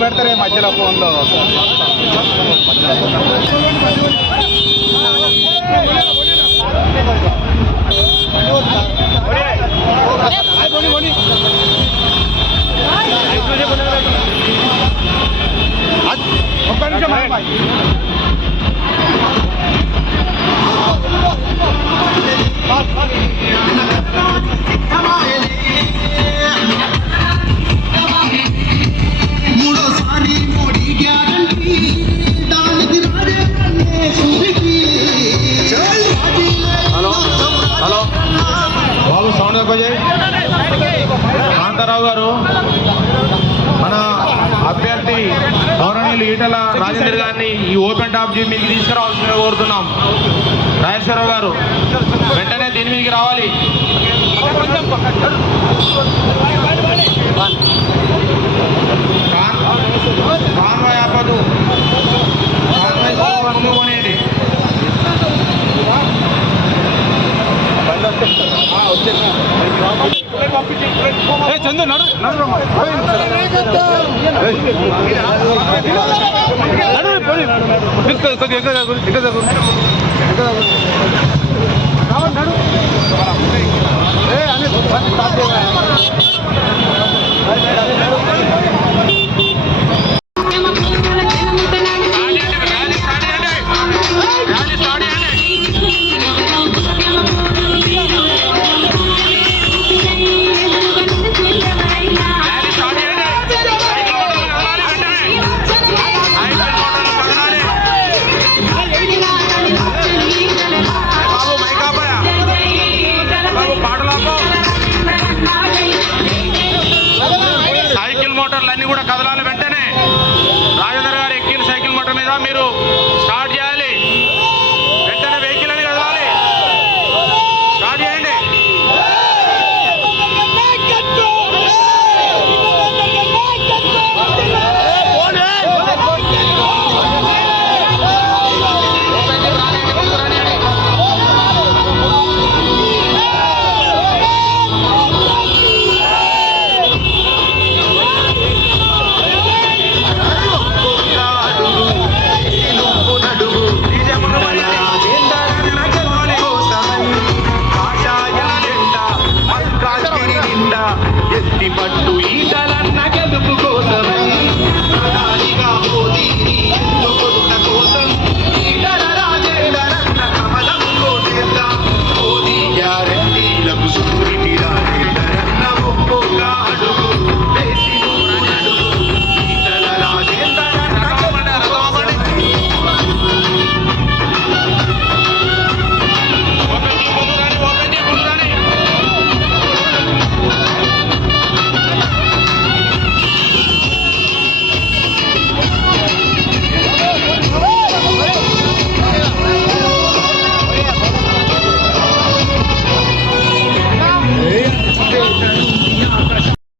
పెడతారే మధ్యలో ఫోన్లో ఒక్క నిమిషం మూడోసారి మోడీ గ్యారంటీ దానికి హలో హలో బాబు సౌండ్ తక్కువ చేయి. కాంతారావు గారు మన అభ్యర్థి గౌరవనీయులు ఈటల రాజేందర్ గారిని ఈ ఓపెన్ టాప్ జీ మీకు తీసుకురావాల్సిందిగా కోరుతున్నాం. రాజేశ్వరరావు గారు వెంటనే దీని మీదకి రావాలి. కాన్వాయ్ ఆపదు, కాన్వాయ్ ముందు పోనీయండి. చందు నడు నడు